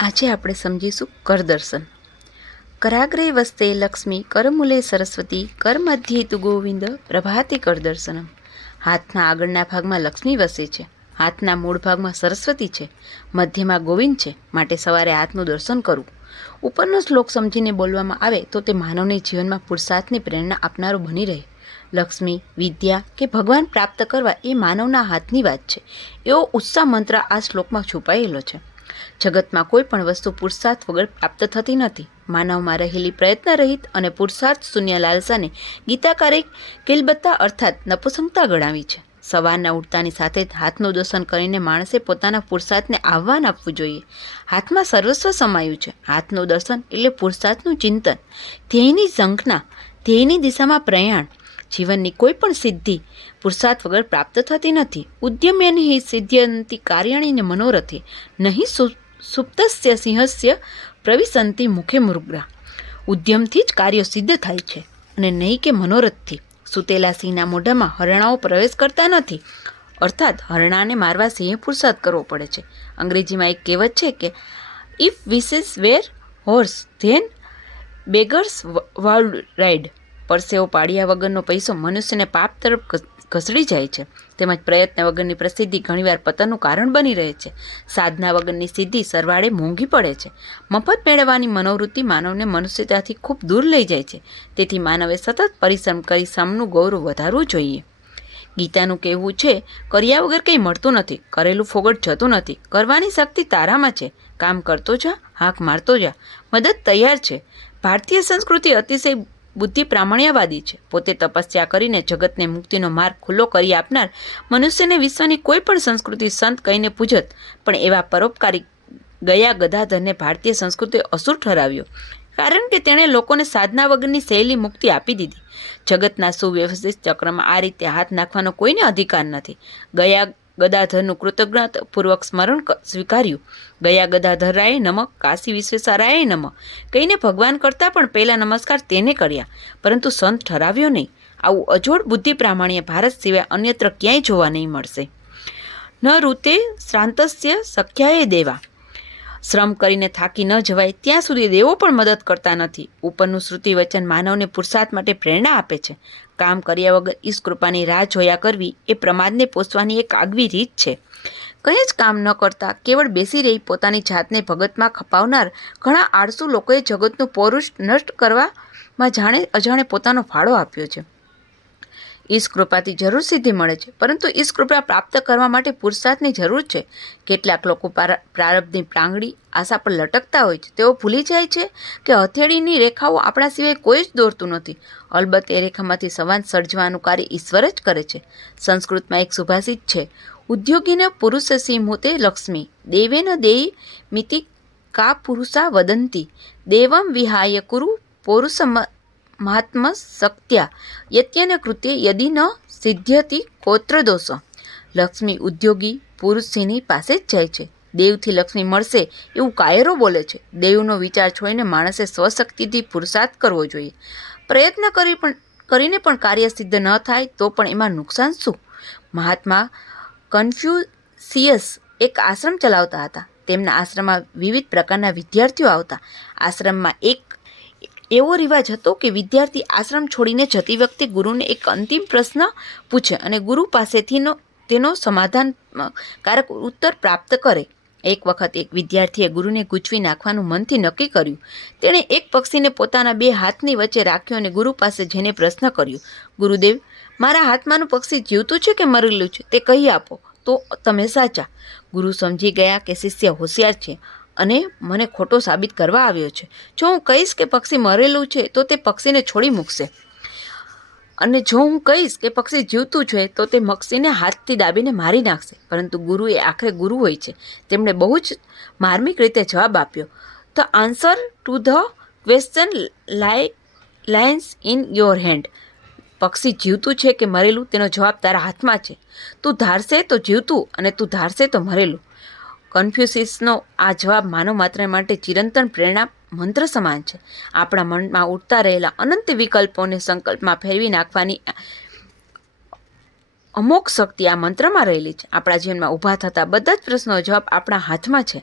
આજે આપણે સમજીશું કર દર્શન. કરાગ્રે વસ્તે લક્ષ્મી, કરમૂલે સરસ્વતી, કર મધ્યે તુ ગોવિંદ, પ્રભાતે કર દર્શનમ. હાથના આગળના ભાગમાં લક્ષ્મી વસે છે, હાથના મૂળ ભાગમાં સરસ્વતી છે, મધ્યમાં ગોવિંદ છે. માટે સવારે હાથનું દર્શન કરવું. ઉપરનો શ્લોક સમજીને બોલવામાં આવે તો તે માનવની જીવનમાં પુરુષાર્થની પ્રેરણા આપનારું બની રહે. લક્ષ્મી, વિદ્યા કે ભગવાન પ્રાપ્ત કરવા એ માનવના હાથની વાત છે, એવો ઉત્સાહ મંત્ર આ શ્લોકમાં છુપાયેલો છે. જગતમાં કોઈ પણ વસ્તુ પુરુષાર્થ વગર પ્રાપ્ત થતી નથી. માનવમાં રહેલી પ્રયત્ન રહિત અને પુરુષાર્થ શૂન્ય લાલસાને ગીતાકારે કિલબત્તા અર્થાત નપુસંગતા ગણાવી છે. સવારના ઉઠતાની સાથે જ હાથનું દર્શન કરીને માણસે પોતાના પુરુષાર્થને આહ્વાન આપવું જોઈએ. હાથમાં સર્વસ્વ સમાયું છે. હાથનું દર્શન એટલે પુરુષાર્થનું ચિંતન, ધ્યેયની ઝંખના, ધ્યેયની દિશામાં પ્રયાણ. જીવનની કોઈ પણ સિદ્ધિ પુરુષાર્થ વગર પ્રાપ્ત થતી નથી. ઉદ્યમ્યનિ સિદ્ધયંતિ કાર્યાણીને મનોરથે નહીં સુપ્તસ્ય સિંહસ્ય પ્રવિશંતિ મુખે મૃગા. ઉદ્યમથી જ કાર્યો સિદ્ધ થાય છે અને નહીં કે મનોરથથી. સૂતેલા સિંહના મોઢામાં હરણાઓ પ્રવેશ કરતા નથી, અર્થાત હરણાને મારવા સિંહે પુરુષાર્થ કરવો પડે છે. અંગ્રેજીમાં એક કહેવત છે કે if wishes were horses then beggars would ride. પરસેવો પાડ્યા વગરનો પૈસો મનુષ્યને પાપ તરફ ઘસડી જાય છે, તેમજ પ્રયત્ન વગરની પ્રસિદ્ધિ ઘણીવાર પતનનું કારણ બની રહે છે. સાધના વગરની સિદ્ધિ સરવાળે મોંઘી પડે છે. મફત મેળવવાની મનોવૃત્તિ માનવને મનુષ્યતાથી ખૂબ દૂર લઈ જાય છે. તેથી માનવે સતત પરિશ્રમ કરી શ્રમનું ગૌરવ વધારવું જોઈએ. ગીતાનું કહેવું છે, કર્યા વગર કંઈ મળતું નથી, કરેલું ફોગટ જતું નથી. કરવાની શક્તિ તારામાં છે. કામ કરતો જા, હાંક મારતો જા, મદદ તૈયાર છે. ભારતીય સંસ્કૃતિ અતિશય બુદ્ધિ પ્રામાણ્યવાદી છે. પોતે તપસ્યા કરીને જગતને મુક્તિનો માર્ગ ખુલ્લો કરી આપનાર મનુષ્યને વિશ્વની કોઈ પણ સંસ્કૃતિ સંત કહીને પૂજત, પણ એવા પરોપકારી ગયા ગદાધરને ભારતીય સંસ્કૃતિએ અસુર ઠરાવ્યો, કારણ કે તેણે લોકોને સાધના વગરની શૈલી મુક્તિ આપી દીધી. જગતના સુવ્યવસ્થિત ચક્રમાં આ રીતે હાથ નાખવાનો કોઈને અધિકાર નથી. ગયા ગદાધરનું કૃતજ્ઞતાપૂર્વક સ્મરણ સ્વીકાર્યું. ગયા ગદાધરાય નમઃ, કાશી વિશ્વેશ્વરાય નમઃ કહીને ભગવાન કરતાં પણ પહેલા નમસ્કાર તેને કર્યા, પરંતુ સંત ઠરાવ્યો નહીં. આવું અજોડ બુદ્ધિ પ્રામાણ્ય ભારત સિવાય અન્યત્ર ક્યાંય જોવા નહીં મળશે. ન ઋતે શ્રાંતસ્ય સખ્યાએ દેવા. શ્રમ કરીને થાકી ન જવાય ત્યાં સુધી દેવો પણ મદદ કરતા નથી. ઉપરનું શ્રુતિ વચન માનવને પુરુષાર્થ માટે પ્રેરણા આપે છે. કામ કર્યા વગર ઈશ કૃપાની રાહ જોયા કરવી એ પ્રમાદને પોષવાની એક આગવી રીત છે. કંઈ જ કામ ન કરતા કેવળ બેસી રહી પોતાની જાતને ભગતમાં ખપાવનાર ઘણા આળસુ લોકોએ જગતનું પૌરુષ નષ્ટ કરવામાં જાણે અજાણે પોતાનો ફાળો આપ્યો છે. ઈશ કૃપાથી જરૂર સિદ્ધિ મળે છે, પરંતુ ઈશ કૃપા પ્રાપ્ત કરવા માટે પુરુષાર્થની જરૂર છે. કેટલાક લોકો પ્રારબ્ધની પ્રાંગડી આશા પર લટકતા હોય છે. તેઓ ભૂલી જાય છે કે હથેળીની રેખાઓ આપણા સિવાય કોઈ જ દોરતું નથી. અલબત્ત એ રેખામાંથી સંવાદ સર્જવાનું કાર્ય ઈશ્વર જ કરે છે. સંસ્કૃતમાં એક સુભાષિત છે, ઉદ્યોગીન પુરુષસી મુતે લક્ષ્મી, દેવેન દેયી મિતિ કા પુરુષા વદંતી, દેવમ વિહાય કુરુ પૌરુષમ મહાત્મ શક્ત્યા યત્યન કૃત્ય યદિ ન સિદ્ધ્યતિ કોત્ર દોષ. લક્ષ્મી ઉદ્યોગી પુરુષસિંહની પાસે જ જાય છે. દેવથી લક્ષ્મી મળશે એવું કાયરો બોલે છે. દેવનો વિચાર છોડીને માણસે સ્વશક્તિથી પુરુષાર્થ કરવો જોઈએ. પ્રયત્ન કરીને પણ કાર્ય સિદ્ધ ન થાય તો પણ એમાં નુકસાન શું? મહાત્મા કન્ફ્યુશિયસ એક આશ્રમ ચલાવતા હતા. તેમના આશ્રમમાં વિવિધ પ્રકારના વિદ્યાર્થીઓ આવતા. આશ્રમમાં એક એવો રિવાજ હતો કે વિદ્યાર્થી આશ્રમ છોડીને જતી વખતે ગુરુને એક અંતિમ પ્રશ્ન પૂછે અને ગુરુ પાસેથી તેનો સમાધાનકારક ઉત્તર પ્રાપ્ત કરે. એક વખત એક વિદ્યાર્થીએ ગુરુને ગૂંચવી નાખવાનું મનથી નક્કી કર્યું. તેણે એક પક્ષીને પોતાના બે હાથની વચ્ચે રાખ્યો અને ગુરુ પાસે જઈને પ્રશ્ન કર્યો, ગુરુદેવ, મારા હાથમાંનું પક્ષી જીવતું છે કે મરેલું છે તે કહી આપો તો તમે સાચા. ગુરુ સમજી ગયા કે શિષ્ય હોશિયાર છે અને મને ખોટો સાબિત કરવા આવ્યો છે. જો હું કહીશ કે પક્ષી મરેલું છે તો તે પક્ષીને છોડી મૂકશે, અને જો હું કહીશ કે પક્ષી જીવતું છે તો તે પક્ષીને હાથથી દાબીને મારી નાખશે. પરંતુ ગુરુ એ આખરે ગુરુ હોય છે. તેમણે બહુ જ માર્મિક રીતે જવાબ આપ્યો, the answer to the question Lions in your hand. પક્ષી જીવતું છે કે મરેલું તેનો જવાબ તારા હાથમાં છે. તું ધારશે તો જીવતું અને તું ધારશે તો મરેલું. કન્ફ્યુશિયસનો આ જવાબ માનવ માત્ર માટે ચિરંતન પ્રેરણા મંત્ર સમાન છે. આપણા મનમાં ઉઠતા રહેલા અનંત વિકલ્પોને સંકલ્પમાં ફેરવી નાખવાની અમોઘ શક્તિ આ મંત્રમાં રહેલી છે. આપણા જીવનમાં ઊભા થતા બધા જ પ્રશ્નો જવાબ આપણા હાથમાં છે.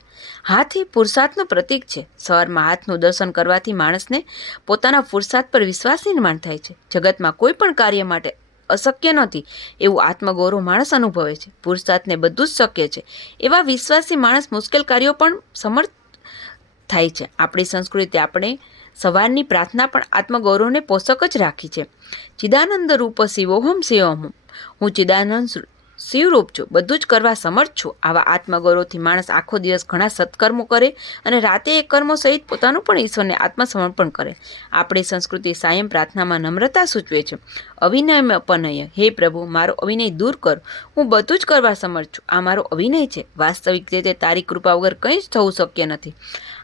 હાથ એ પુરુષાર્થનું પ્રતીક છે. સવારમાં હાથનું દર્શન કરવાથી માણસને પોતાના પુરુષાર્થ પર વિશ્વાસ નિર્માણ થાય છે. જગતમાં કોઈ પણ કાર્ય માટે અશક્ય નથી એવું આત્મગૌરવ માણસ અનુભવે છે. પુરુષાર્થને બધું જ શક્ય છે એવા વિશ્વાસથી માણસ મુશ્કેલ કાર્યો પણ સમર્થ થાય છે. આપણી સંસ્કૃતિ આપણે સવારની પ્રાર્થના પણ આત્મગૌરવને પોષક જ રાખી છે. ચિદાનંદ રૂપ શિવોહમ શિવોહમ, હું ચિદાનંદ શિવરૂપ છું, બધું જ કરવા સમર્થ છું. આવા આત્મગૌરવથી માણસ આખો દિવસ ઘણા સત્કર્મો કરે અને રાતે એ કર્મો સહિત પોતાનું પણ ઈશ્વરને આત્મસમર્પણ કરે. આપણી સંસ્કૃતિ સાયમ પ્રાર્થનામાં નમ્રતા સૂચવે છે. અવિનય અપનય, હે પ્રભુ મારો અવિનય દૂર કર, હું બધું જ કરવા સમર્થ છું. આ મારો અવિનય છે. વાસ્તવિક રીતે તારી કૃપા વગર કંઈ જ થવું શક્ય નથી.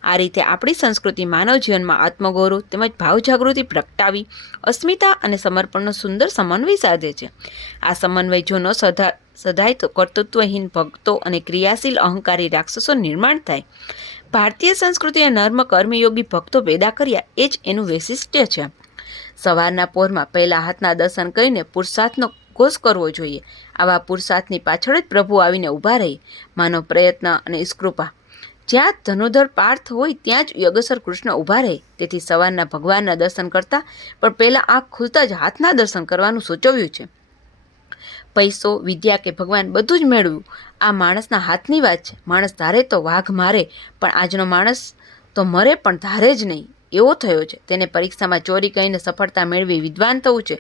આ રીતે આપણી સંસ્કૃતિ માનવ જીવનમાં આત્મગૌરવ તેમજ ભાવ જાગૃતિ પ્રગટાવી અસ્મિતા અને સમર્પણનો સુંદર સમન્વય સાધે છે. આ સમન્વય જો ન સધાય તો કર્તૃત્વહીન ભક્તો અને ક્રિયાશીલ અહંકારી રાક્ષસો નિર્માણ થાય. ભારતીય સંસ્કૃતિએ નર્મ કર્મયોગી ભક્તો પેદા કર્યા એ જ એનું વૈશિષ્ટ્ય છે. સવારના પોરમાં પહેલા હાથના દર્શન કરીને પુરુષાર્થનો ઘોષ કરવો જોઈએ. આવા પુરુષાર્થની પાછળ જ પ્રભુ આવીને ઊભા રહી. માનવ પ્રયત્ન અને ઈષ્કૃપા જ્યાં ધનુધર પાર્થ હોય ત્યાં જ યગસર કૃષ્ણ ઊભા રહે. તેથી સવારના ભગવાનના દર્શન કરતા પણ પહેલાં આંખ ખુલતા જ હાથના દર્શન કરવાનું સૂચવ્યું છે. પૈસો, વિદ્યા કે ભગવાન બધું જ મેળવ્યું આ માણસના હાથની વાત છે. માણસ ધારે તો વાઘ મારે, પણ આજનો માણસ તો મરે પણ ધારે જ નહીં એવો થયો છે. તેને પરીક્ષામાં ચોરી કરીને સફળતા મેળવી વિદ્વાન થવું છે.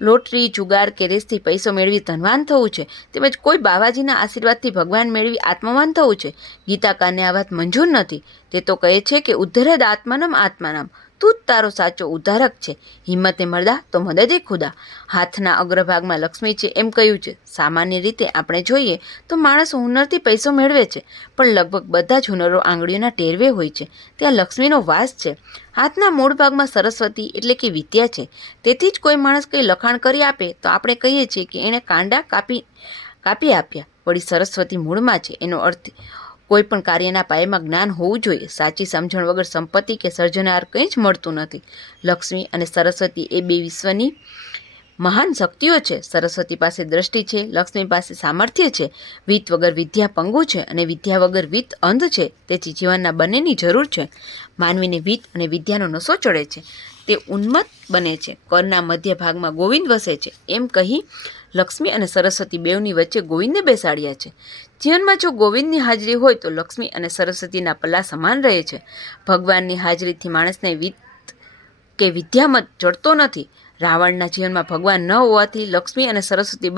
લોટરી, જુગાર કે રેસથી પૈસો મેળવી ધનવાન થવું છે. તેમજ કોઈ બાવાજીના આશીર્વાદથી ભગવાન મેળવી આત્મવાન થવું છે. ગીતાકારને આ વાત મંજૂર નથી. તે તો કહે છે કે ઉદ્ધરેદ આત્માનમ આત્માનમ, તું જ તારો સાચો ઉદ્ધારક છે. હિંમતે મરદા તો મદદે ખુદા. હાથના અગ્રભાગમાં લક્ષ્મી છે એમ કહ્યું છે. સામાન્ય રીતે આપણે જોઈએ તો માણસ હુનરથી પૈસો મેળવે છે, પણ લગભગ બધા જ હુનરો આંગળીઓના ટેરવે હોય છે. ત્યાં લક્ષ્મીનો વાસ છે. હાથના મૂળ ભાગમાં સરસ્વતી એટલે કે વિદ્યા છે. તેથી જ કોઈ માણસ કંઈ લખાણ કરી આપે તો આપણે કહીએ છીએ કે એણે કાંડા કાપી આપ્યા. વળી સરસ્વતી મૂળમાં છે. એનો અર્થ કોઈ પણ કાર્યના પાયામાં જ્ઞાન હોવું જોઈએ. સાચી સમજણ વગર સંપત્તિ કે સર્જનાર કંઈ જ મળતું નથી. લક્ષ્મી અને સરસ્વતી એ બે વિશ્વની મહાન શક્તિઓ છે. સરસ્વતી પાસે દ્રષ્ટિ છે, લક્ષ્મી પાસે સામર્થ્ય છે. વિત્ત વગર વિદ્યા પંગુ છે અને વિદ્યા વગર વિત્ત અંધ છે. તેથી જીવનના બંનેની જરૂર છે. માનવીને વિત્ત અને વિદ્યાનો નશો ચડે છે, તે ઉન્મત્ત બને છે. કરના મધ્ય ભાગમાં ગોવિંદ વસે છે એમ કહી લક્ષ્મી અને સરસ્વતી બેઉની વચ્ચે ગોવિંદને બેસાડ્યા છે. જીવનમાં જો ગોવિંદની હાજરી હોય તો લક્ષ્મી અને સરસ્વતીના પલ્લા સમાન રહે છે. ભગવાનની હાજરીથી માણસને વિત્ત કે વિદ્યામત ચડતો નથી. રાવણના જીવનમાં ભગવાન ન હોવાથી લક્ષ્મી અને સરસ્વતી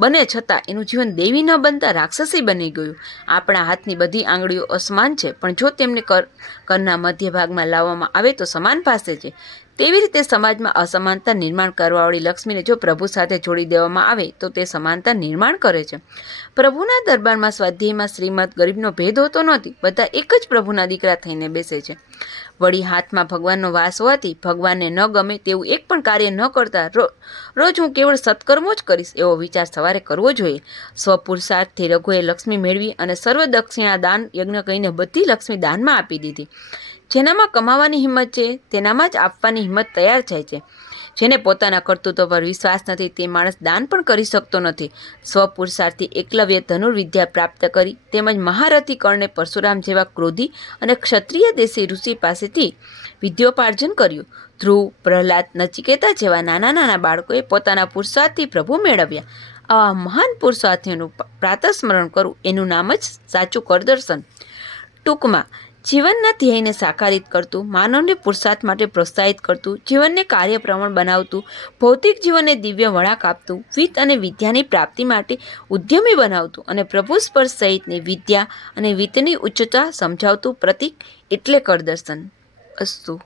બને છતાં એનું જીવન દેવી ન બનતા રાક્ષસી બની ગયું. આપણા હાથની બધી આંગળીઓ અસમાન છે, પણ જો તેમને કરના મધ્ય ભાગમાં લાવવામાં આવે તો સમાન પાસે છે. તેવી રીતે સમાજમાં અસમાનતા નિર્માણ કરવાવાળી લક્ષ્મીને જો પ્રભુ સાથે જોડી દેવામાં આવે તો તે સમાનતા નિર્માણ કરે છે. પ્રભુના દરબારમાં સ્વાધ્યાયમાં શ્રીમદ ગરીબનો ભેદ હોતો નથી. બધા એક જ પ્રભુના દીકરા થઈને બેસે છે. વળી હાથમાં ભગવાનનો વાસ હોવાથી ભગવાનને ન ગમે તેવું એક પણ કાર્ય ન કરતા રોજ હું કેવળ સત્કર્મો જ કરીશ એવો વિચાર સવારે કરવો જોઈએ. સ્વપુરુષાર્થથી રઘુએ લક્ષ્મી મેળવી અને સર્વ દક્ષિણા દાન યજ્ઞ કહીને બધી લક્ષ્મી દાનમાં આપી દીધી. જેનામાં કમાવાની હિંમત છે તેનામાં જ આપવાની હિંમત તૈયાર થાય છે. જેને પોતાના કર્તૃત્વ પર વિશ્વાસ નથી તે માણસ દાન પણ કરી શકતો નથી. સ્વપુરુષાર્થથી એકલવ્ય ધનુર્વિદ્યા પ્રાપ્ત કરી તેમજ મહારથી કર્ણે પરશુરામ જેવા ક્રોધી અને ક્ષત્રિય દેશી ઋષિ પાસેથી વિદ્યોપાર્જન કર્યું. ધ્રુવ, પ્રહલાદ, નચિકેતા જેવા નાના નાના બાળકોએ પોતાના પુરુષાર્થથી પ્રભુ મેળવ્યા. આવા મહાન પુરુષાર્થીઓનું પ્રાતસ્મરણ કરવું એનું નામ જ સાચું કરદર્શન. ટૂંકમાં જીવનના ધ્યેયને સાકારિત કરતું, માનવને પુરુષાર્થ માટે પ્રોત્સાહિત કરતું, જીવનને કાર્યપ્રવણ બનાવતું, ભૌતિક જીવનને દિવ્ય વળાંક આપતું, વિત્ત અને વિદ્યાની પ્રાપ્તિ માટે ઉદ્યમી બનાવતું અને પ્રભુ સ્પર્શ સહિતની વિદ્યા અને વિત્તની ઉચ્ચતા સમજાવતું પ્રતીક એટલે કરદર્શન. અસ્તુ.